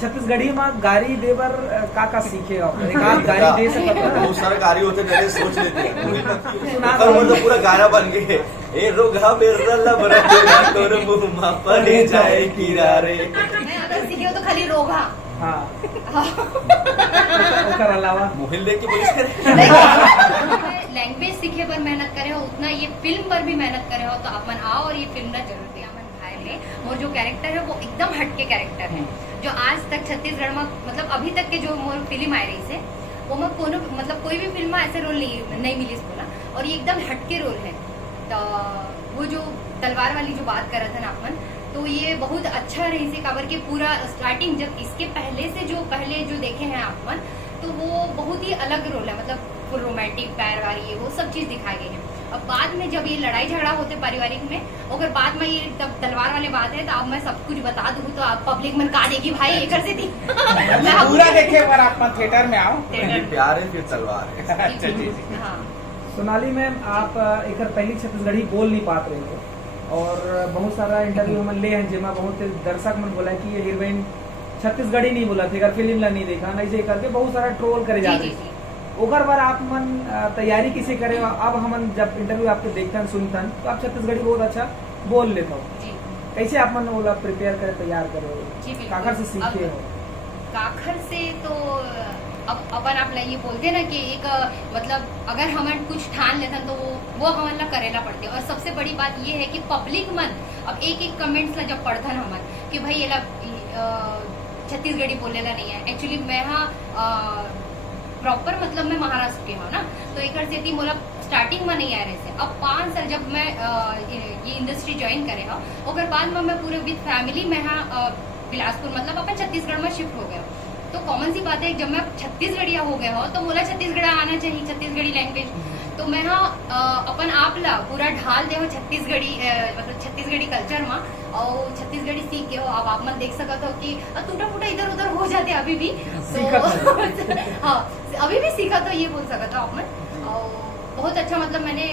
छत्तीसगढ़ी में गाड़ी देवर का सीखे एक आध गाड़ी दे सकता बहुत सारे गाड़ी होते पहले सोच लेते हैं तो पूरा गाना बन गए ए रोगा बेरला बरा तोर मुंह पर जाए किरारे। मैं अगर सीखे हो तो खाली रोगा। हाँ ओकर अलावा मोहिल देख के पुलिस करे लैंग्वेज सीखे पर मेहनत करे हो उतना ये फिल्म पर भी मेहनत करे हो तो अपन आओ और ये फिल्म ना जरूर दिया मन भाई ले। और जो कैरेक्टर है वो एकदम हटके कैरेक्टर है जो आज तक छत्तीसगढ़ में मतलब अभी तक के जो मोर फिल्म आ रही से वो में कोनो मतलब कोई भी फिल्म में ऐसे रोल नहीं मिली इसको ना। और ये एकदम हटके रोल है। तो वो जो तलवार वाली जो बात कर रहे थे ना अपन तो ये बहुत अच्छा रही से काबर के पूरा स्टार्टिंग जब इसके पहले जो देखे हैं अपन तो वो बहुत ही अलग रोल है मतलब फुल रोमांटिक प्यार वाली वो सब चीज दिखाई गई है। अब बाद में जब ये लड़ाई झगड़ा होते पारिवारिक में अगर बाद में ये तब तलवार वाले बात है तो अब मैं सब कुछ बता दूं तो आप पब्लिक में कहा देगी भाई एक से थी पूरा देखे पर आप थिएटर में आओ प्यार है फिर तलवार है। अच्छा जी हाँ सोनाली मैम आप एक पहली छत्तीसगढ़ी बोल नहीं पाते रहे हो और बहुत सारा इंटरव्यू में ले हैं जिसमें बहुत दर्शक मन बोला कि ये हीरोइन छत्तीसगढ़ी नहीं बोला थे अगर फिल्म ला नहीं देखा नहीं से करके बहुत सारा ट्रोल करे जाते हैं। ओकर बार आप मन तैयारी किसे करे अब हम जब इंटरव्यू आपके देखते हैं सुनते हैं तो आप छत्तीसगढ़ी बहुत अच्छा बोल लेते हो कैसे आप मन बोला प्रिपेयर करे तैयार करे काखर से सीखे हो? काखर से तो अब अपन आप ये बोलते ना कि एक मतलब अगर हम कुछ ठान लेते तो वो हमन ला करेला पड़ते। और सबसे बड़ी बात ये है कि पब्लिक मन अब एक कमेंट्स ला जब पढ़थन हमन कि भाई ये छत्तीसगढ़ी बोलेला नहीं है। एक्चुअली मैं प्रॉपर मतलब मैं महाराष्ट्र के हूँ ना तो एक से मोला स्टार्टिंग में नहीं आ रहे थे। अब 5 साल जब मैं ये इंडस्ट्री ज्वाइन करे हो और बाद में मैं पूरे विद फैमिली में यहाँ बिलासपुर मतलब अपन छत्तीसगढ़ में शिफ्ट हो गया तो कॉमन सी बात है जब मैं छत्तीसगढ़िया हो गया हो तो मोला छत्तीसगढ़ आना चाहिए छत्तीसगढ़ी लैंग्वेज। तो मैं अपन आप ला पूरा ढाल दे हो छत्तीसगढ़ी मतलब छत्तीसगढ़ी कल्चर में और छत्तीसगढ़ी सीख के हो। अब आप मन देख सकते हो कि टूटा फूटा इधर उधर हो जाते अभी भी तो हाँ अभी भी सीखा तो ये बोल सकता था आप मन। और बहुत अच्छा मतलब मैंने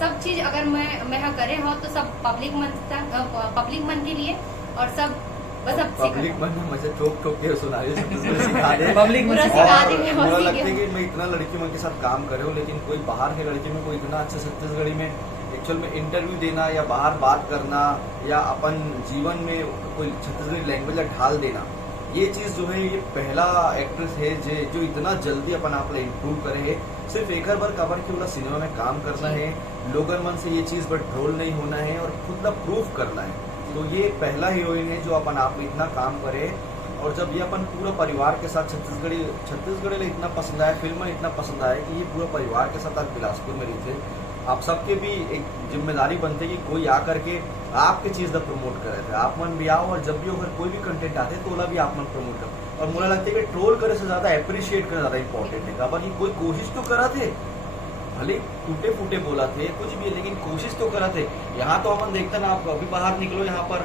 सब चीज अगर मैं करे हो तो सब पब्लिक मन के लिए और सब बस अब पब्लिक मन में मुझे ठोक के सुनाई सिखा दे पब्लिक पूरा सिखा दे। मुझे लगता है कि मैं इतना लड़की मन के साथ काम कर रहा हूँ लेकिन कोई बाहर के लड़की में कोई इतना अच्छा छत्तीसगढ़ी में एक्चुअल में इंटरव्यू देना या बाहर बात करना या अपन जीवन में कोई छत्तीसगढ़ी लैंग्वेज ढाल देना ये चीज जो है ये पहला एक्ट्रेस है जो इतना जल्दी अपन आप इम्प्रूव करे है। सिर्फ एक बार कवर के बोला सिनेमा में काम करना है लोगन मन से ये चीज पर ट्रोल नहीं होना है और खुद का प्रूफ करना है। तो ये पहला हीरोइन है जो अपन आप इतना काम करे और जब ये अपन पूरा परिवार के साथ छत्तीसगढ़ी इतना पसंद आया फिल्म में इतना पसंद आया कि ये पूरा परिवार के साथ आज बिलासपुर में रहते आप सबके भी एक जिम्मेदारी बनती है कि कोई आकर के आपके चीज का प्रमोट करे थे आप मन भी आओ और जब भी अगर कोई भी कंटेंट आते तो ओला भी आप मन प्रमोट कर। और मुझे लगता है कि ट्रोल करे से ज्यादा अप्रिशिएट करना ज्यादा इंपॉर्टेंट है बाकी कोई कोशिश तो करा थे भले टूटे फूटे बोला थे कुछ भी लेकिन कोशिश तो करा थे। यहाँ तो अपन देखते ना आप अभी बाहर निकलो यहाँ पर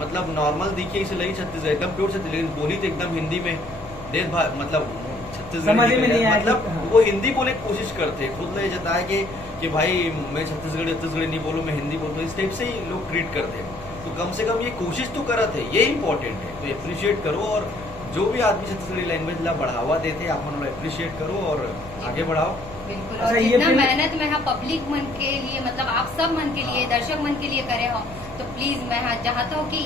मतलब नॉर्मल दिखिए इसे लगी छत्तीसगढ़ एकदम प्योर छत्तीसगढ़ लेकिन बोली तो एकदम हिंदी में देश मतलब छत्तीसगढ़ मतलब वो हिंदी बोले की कोशिश करते खुद ले जाता है कि भाई मैं छत्तीसगढ़ी नहीं बोलूँ मैं हिंदी बोलूँ इस टाइप से ही लोग ट्रीट करते हैं। तो कम से कम ये कोशिश तो करा थे ये इम्पोर्टेंट है तो अप्रिशिएट करो और जो भी आदमी छत्तीसगढ़ी लैंग्वेज ला बढ़ावा देते आप उन्होंने अप्रिशिएट करो और आगे बढ़ाओ। बिल्कुल। और जितना मेहनत में पब्लिक मन के लिए मतलब आप सब मन के लिए दर्शक मन के लिए करे हो तो प्लीज मैं चाहता हूँ कि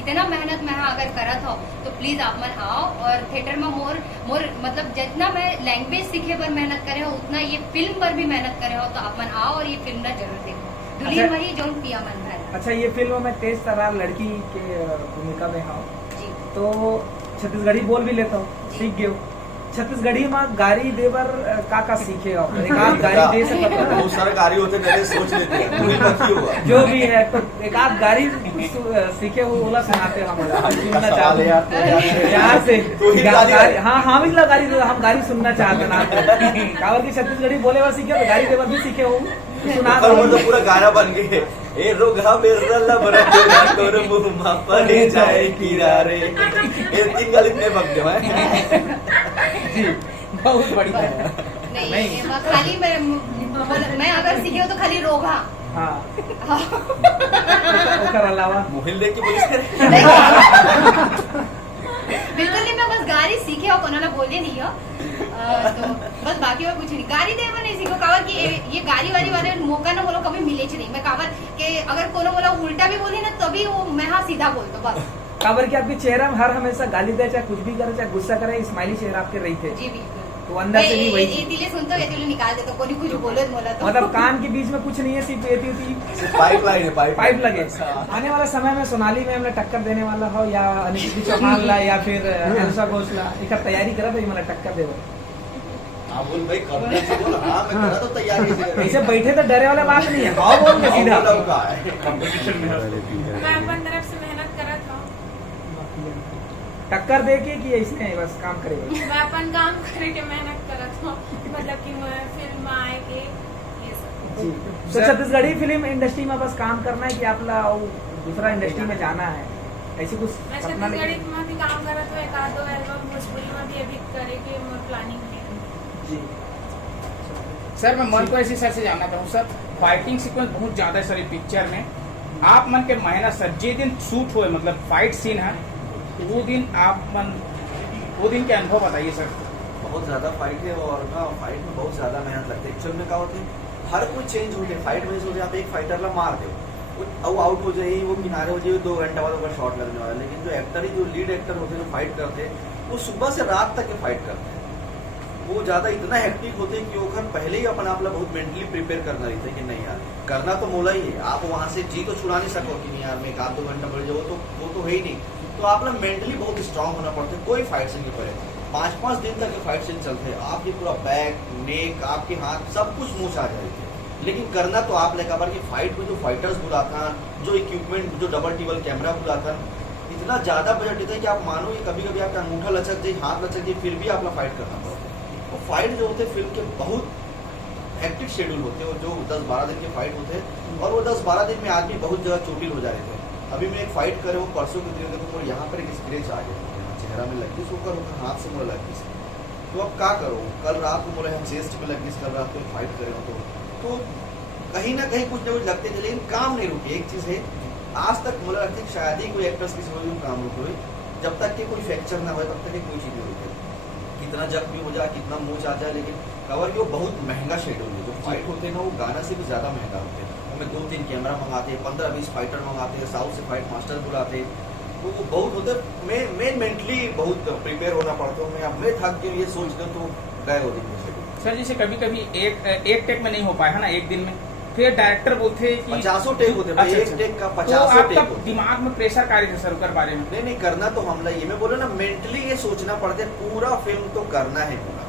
इतना मेहनत में अगर करत हो तो प्लीज आप मन आओ और थिएटर में मोर मतलब जितना मैं लैंग्वेज सीखे पर मेहनत करे हो उतना ये फिल्म पर भी मेहनत करे हो तो आप मन आओ और ये फिल्म ना जरूर देखो दुल्हन वही जो पिया मन है। अच्छा ये फिल्म में तेज तर्रार लड़की के भूमिका में हाँ तो छत्तीसगढ़ी बोल भी लेता हूँ सीख गए छत्तीसगढ़ी में गाड़ी देवर का सीखे एक आध गाड़ी दे सकता बहुत सारे गाड़ी होते पहले सोच लेते हैं जो भी है तो एक आध गाड़ी सीखे वो ओला सुनाते हम सुनना चाहते यहाँ से हाँ हम इस गाड़ी हम गाड़ी सुनना चाहते ना कावर की छत्तीसगढ़ी बोले हुआ सीखे तो गाड़ी देवर भी सीखे हो सुना तो पूरा गाना बन गए ए रोगा बेरला बरा तोर मुंह पर जाए किरारे ये 3 गाली में बक गए जी बहुत बढ़िया नहीं खाली मैं अगर सीखे हो तो खाली रोगा। हाँ ओकर अलावा मोहिल देख के पुलिस करे बिल्कुल नहीं सीखे हो कोना बोले नहीं हो तो बस बाकी और कुछ नहीं गाड़ी दे नहीं सीखो कावर कि ये गाड़ी वाले मौका ना बोलो कभी मिले नहीं मैं कावर के अगर कोनो बोला उल्टा भी बोली ना तभी वो मैं हाँ सीधा बोलतो बस काबर की आपके चेहरा में हर हमेशा गाली दे, चाहे कुछ भी करे, चाहे गुस्सा करे, स्माइली चेहरा आपके रही थे। जी बिल्कुल। तो अंदर से भी वही इसीलिए सुनते हो इसीलिए निकाल देते कोई कुछ बोले बोला तो मतलब कान के बीच में कुछ नहीं है, सिर्फ ये थी पाइप लाइन है, पाइप लगे। आने वाला समय में सोनाली में हमने टक्कर देने वाला हो या अनिश्चित चौहान ला या फिर अनुषा घोष ला एक तैयारी करा तो मतलब टक्कर दे। हाँ बोल भाई करने से बोल, हाँ मैं करा तो तैयारी से ऐसे बैठे तो डरे वाला बात नहीं है, हाँ बोल के सीधा कंपटीशन में मैं अपन तरफ से मेहनत करा था। टक्कर दे के कि ऐसे बस काम करेगा। मैं अपन काम करे के मेहनत करा था मतलब कि मैं फिल्म आए के ये सब। जी तो छत्तीसगढ़ी फिल्म इंडस्ट्री में बस काम करना है कि आपला दूसरा इंडस्ट्री में जाना है, ऐसे कुछ मैं सपना नहीं? छत्तीसगढ़ी में भी काम करा तो एक आध दो एल्बम भोजपुरी में भी अभी करे के मोर प्लानिंग है। जी सर मैं मन को ऐसे सर से जानना चाहूँ सर, फाइटिंग सीक्वेंस बहुत ज्यादा है सर ये पिक्चर में, आप मन के मेहनत सर जे दिन शूट हुए मतलब फाइट सीन है वो दिन वो दिन के अनुभव बताइए सर। बहुत ज्यादा फाइट है और ना फाइट में बहुत ज्यादा मेहनत लगती है। एक्चुअल में क्या होते है हर कोई चेंज हो गया, फाइट में सोचे आप एक फाइटर ला मार दो वो आउट हो जाए, वो किनारे हो जाए, 2 घंटा बाद ओकर शॉट लगने वाला। लेकिन जो एक्टर ही जो लीड एक्टर होते हैं जो फाइट करते हैं वो सुबह से रात तक के फाइट करते हैं। वो ज्यादा इतना हेक्टिक होते हैं कि वो पहले ही अपन आप बहुत मेंटली प्रिपेयर करना रहता है कि नहीं यार करना तो मोला ही है। आप वहां से जी तो छुड़ा नहीं सको कि नहीं यार मैं 1-2 घंटा बढ़ जाओ तो वो तो है ही नहीं। तो आप लोग मेंटली बहुत स्ट्रांग होना पड़ता है। कोई फाइट सीन नहीं पड़े 5-5 दिन तक ये फाइट सीन चलते हैं, आपके पूरा बैक नेक आपके हाथ सब कुछ मुँह आ जाए। लेकिन करना तो आप लेकर बार की फाइट में जो फाइटर्स बुला था, जो इक्विपमेंट जो डबल टेबल कैमरा बुला था, इतना ज्यादा बजट देता है कि आप मानो ये कभी कभी आपका अंगूठा लचक जाए, हाथ लचक जाए, फिर भी आपका फाइट करना पड़ता है। तो फाइट जो होते हैं फिल्म के बहुत हेक्टिक शेड्यूल होते हैं, जो 10-12 दिन के फाइट होते हैं और वो 10-12 दिन में आदमी बहुत जगह चोटिल हो जा रहे थे। अभी मैं एक फाइट करे वो परसों के दिन देखो तो यहाँ पर एक स्क्रेच आ गया, चेहरा में लग गई, होकर हाथ से मुझे लग गई। तो अब क्या करो, कल रात को बोले हम चेस्ट में लग गई, कल रात को फाइट करे तो कहीं ना कहीं कुछ ना कुछ लगते थे, लेकिन काम नहीं रुके। एक चीज है आज तक मुझे लगता है शायद ही कोई एक्ट्रेस किसी वजह काम रुके, जब तक कि कोई फ्रैक्चर ना हो तब तक कोई चीज नहीं रुके। कितना जख्मी हो जाए, कितना मुँह आ जाए, लेकिन कवर की वो बहुत महंगा शेड्यूल है। जो फाइट होते हैं ना वो गाना से भी ज्यादा महंगा होते हैं। हमें 2-3 कैमरा मंगाते हैं, 15-20 फाइटर मंगाते हैं, साउथ से फाइट मास्टर बुलाते हैं, तो वो बहुत होते। मैं मेंटली बहुत प्रिपेयर होना पड़ता हूँ। मैं थक के ये सोचता तो गए हो दिन शेड्यूल। सर जैसे कभी कभी एक टेक में नहीं हो पाया है ना एक दिन में, फिर डायरेक्टर बोलते हैं कि 50 टेक होते हैं, एक टेक का 50 तो टेक आपका होते हैं। दिमाग में प्रेशर कार्य है सर उनके बारे में? नहीं करना तो हमला ये मैं बोला ना मेंटली ये सोचना पड़ता है, पूरा फिल्म तो करना है पूरा।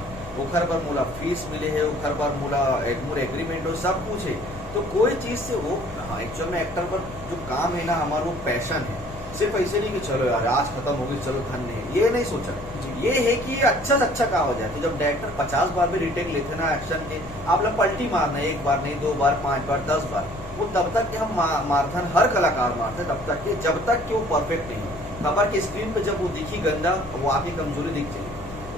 ओखर बार मूला फीस मिले है, ओखर बार मूला एग्रीमेंट हो, सब कुछ है। तो कोई चीज से वो हाँ एक्चुअल में एक्टर पर जो काम है ना हमारा वो पैशन है। सिर्फ ऐसे नहीं कि चलो यार आज खत्म हो गई चलो धन्य है, ये नहीं सोचा। ये है कि अच्छा से अच्छा काम हो जाए। तो जब डायरेक्टर 50 बार भी रिटेक लेते ना एक्शन के, आप लोग पलटी मारना है, 1 बार नहीं 2 बार 5 बार 10 बार, वो तब तक कि हम मारथन हर कलाकार मारते हैं तब तक कि जब तक कि वो परफेक्ट नहीं। खबर की स्क्रीन पे जब वो दिखी गंदा वो आपकी कमजोरी दिख जाएगी।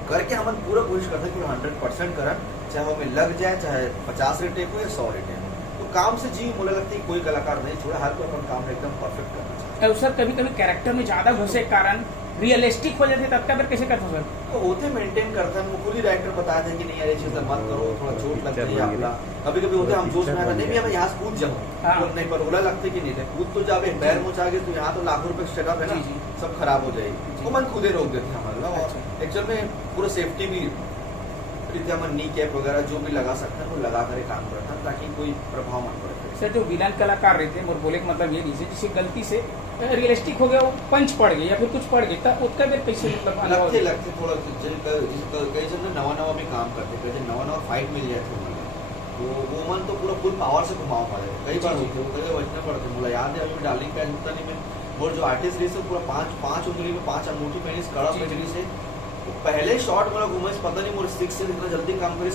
करके हम पूरा कोशिश करते हैं कि 100% करन, चाहे हमें लग जाए, चाहे 50 रिटेक हो या 100 रिटेक हो। तो काम से जी मुझे लगता है कोई कलाकार नहीं छोड़ा, हर कोई अपन काम एकदम परफेक्ट करना चाहिए। तो सर कभी कभी कैरेक्टर में ज्यादा घुसे के कारण रियलिस्टिक हो जाते तब का फिर कैसे करते हो सर? तो होते मेंटेन करते हैं। खुद ही डायरेक्टर बताया था कि नहीं यार ये चीज मत करो, थोड़ा चोट लगती है आपका। कभी कभी होते हम जोश में आते नहीं मैं यहाँ से कूद जाऊँ, तो नहीं पर ओला लगते कि नहीं कूद तो जावे, पैर मुँह आगे तो यहाँ तो लाखों रुपए सेटअप है ना, सब खराब हो जाएगी। वो मन खुद ही रोक देते हमारे। और एक्चुअल में पूरा सेफ्टी भी हम नी कैप वगैरह जो भी लगा सकते हैं वो लगा कर काम करता है ताकि कोई प्रभाव मत पड़े। सर जो विलन कलाकार रहते हैं, बोले का मतलब ये नहीं है जिसे गलती से रियलिस्टिक हो गया, वो पंच पड़ गया या फिर कुछ पड़ गया तब उसका भी कैसे मतलब लगते थोड़ा कई जन नवा भी काम करते, कई नवा फाइट मिल जाते हैं तो वो मन तो पूरा फुल पावर से घुमाव पड़े। कई बार होते वो कई बचने पड़ते। मुझे याद है अभी डार्लिंग का होता नहीं में और जो आर्टिस्ट रही से पूरा 5 उंगली में 5 अंगूठी पहनी कड़ा पहनी से पहले शॉट मेरा घूमे पता नहीं मुझे 6 से इतना जल्दी काम करे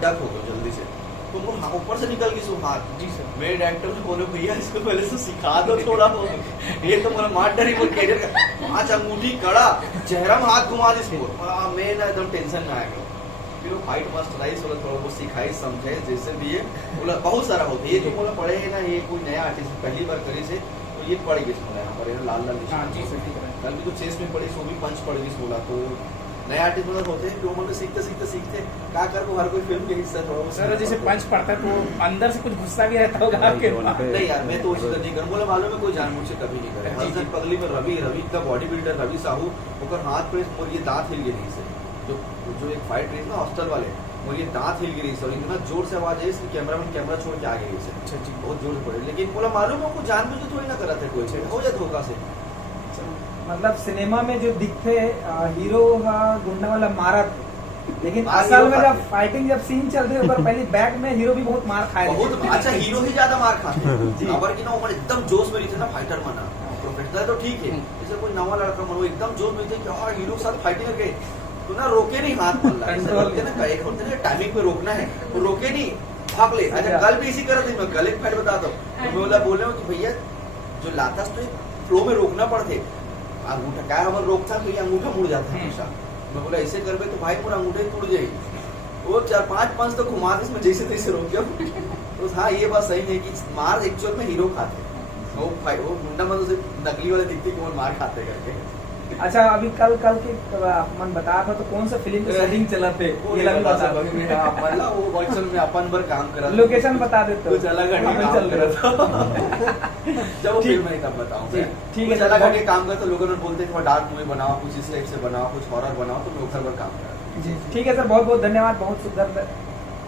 डक हो गया जल्दी से, तो वो ऊपर से निकल गई सो हाथ। जी सर मेरे डायरेक्टर ने बोले भैया इसको पहले से सिखा दो थोड़ा बहुत, ये तो मेरा मार डरी वो कैरियर का 5 अंगूठी कड़ा चेहरा में हाथ घुमा दी इसको। मैं ना एकदम टेंशन में आ गया। फिर वो फाइट मास्टर आई थोड़ा बहुत सिखाई समझे जैसे भी ये बोला बहुत सारा होता है। ये जो बोला पढ़े है ना ये कोई नया आर्टिस्ट पहली बार करी से तो ये पड़ गई बोला यहाँ पर लाल लाल निशान। जी सर कल भी तो चेस्ट में पड़ी सो भी पंच पड़ गई बोला। तो नए आर्टिस्ट मतलब होते हैं कि वो मतलब सीखते क्या कर वो हर कोई फिल्म के हिस्सा थोड़ा बहुत सर जैसे पंच पड़ता है तो अंदर से कुछ गुस्सा भी रहता होगा आपके नहीं यार मैं तो वो चीज नहीं करूँ बोले मालूम है कोई जानबूझ से कभी नहीं करे जी, जी। हसन पगली में रवि का बॉडी बिल्डर रवि साहू ओकर हाथ पे मोर ये दांत हिल गई से जो एक फाइट रही ना हॉस्टल वाले मोर ये दांत हिल गई से और इतना जोर से आवाज है कैमरामैन कैमरा छोड़ के आ गई से अच्छा जी बहुत जोर से पड़े लेकिन बोला मालूम है उनको जानबूझ के थोड़ी ना करा थे कोई हो जाए धोखा से मतलब सिनेमा में जो दिखते हीरो गुंडा वाला मारत लेकिन हाँ, असल हीरो में खाते। जब फाइटिंग जब सीन चल रही है ऊपर पहले बैक में हीरो भी बहुत मार खाए बहुत अच्छा हीरो ही ज्यादा मार खाते हैं जी। खबर की ना वो एकदम जोश में थे ना फाइटर मना प्रोफेशनल तो ठीक है जैसे कोई नवा लड़का मन वो एकदम जोश में थे कि हाँ हीरो के साथ फाइटिंग करके तो ना रोके नहीं हाथ मल्ला ऐसे बोलते ना एक होते ना टाइमिंग पे रोकना है वो रोके नहीं भाग ले अच्छा कल भी इसी करा थी मैं कल एक फाइट बताता हूँ तो मैं बोला बोले कि भैया जो लाता तो फ्लो में रोकना पड़ते अंगूठा क्या हमारा रोक था तो ये अंगूठा मुड़ जाता है हमेशा मैं बोला ऐसे कर तो भाई पूरा अंगूठे टूट जाएगी वो 4-5 पंच तो घुमा दे इसमें जैसे तैसे रोक गया तो हाँ ये बात सही है कि मार एक्चुअल में हीरो खाते वो गुंडा मतलब से नकली वाले दिखते कि वो मार खाते करके अच्छा अभी कल के मन बताया था तो कौन सा फिल्म की शूटिंग चला थे वो ये नहीं लगी बता बता सकता मतलब वो एक्चुअल में अपन पर काम करा लोकेशन बता देते हो। कुछ अलग हटके हमें काम चल करा रहा था जब वो ठीक। फिल्म में तब बताऊं ठीक, ठीक है, कुछ अलग बहुत- हटके काम करते लोगों ने बोलते थोड़ा डार्क मूवी बनाओ कुछ इस टाइप से बनाओ कुछ हॉरर बनाओ तो मैं उधर पर काम करा जी ठीक है सर बहुत बहुत धन्यवाद बहुत सुंदर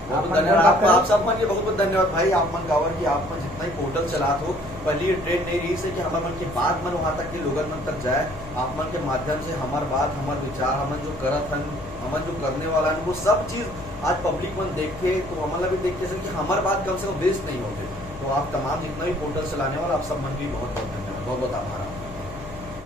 बहुत धन्यवाद आपका आप सब मन ये बहुत बहुत धन्यवाद भाई आप मन गावर की आप मन जितना ही पोर्टल चला हो पहली ये ट्रेन नहीं रही से कि हमारे मन की बात मन वहाँ तक के लोगन मन तक जाए आप मन के माध्यम से हमार बात हमार विचार हमन जो करत हन हमन जो करने वाला है वो सब चीज आज पब्लिक मन देखे तो हमारा भी देखते हैं कि हमार बात कम से कम वेस्ट नहीं होते तो आप तमाम जितना भी पोर्टल चलाने वाला आप सब मन की बहुत बहुत धन्यवाद बहुत बहुत आभार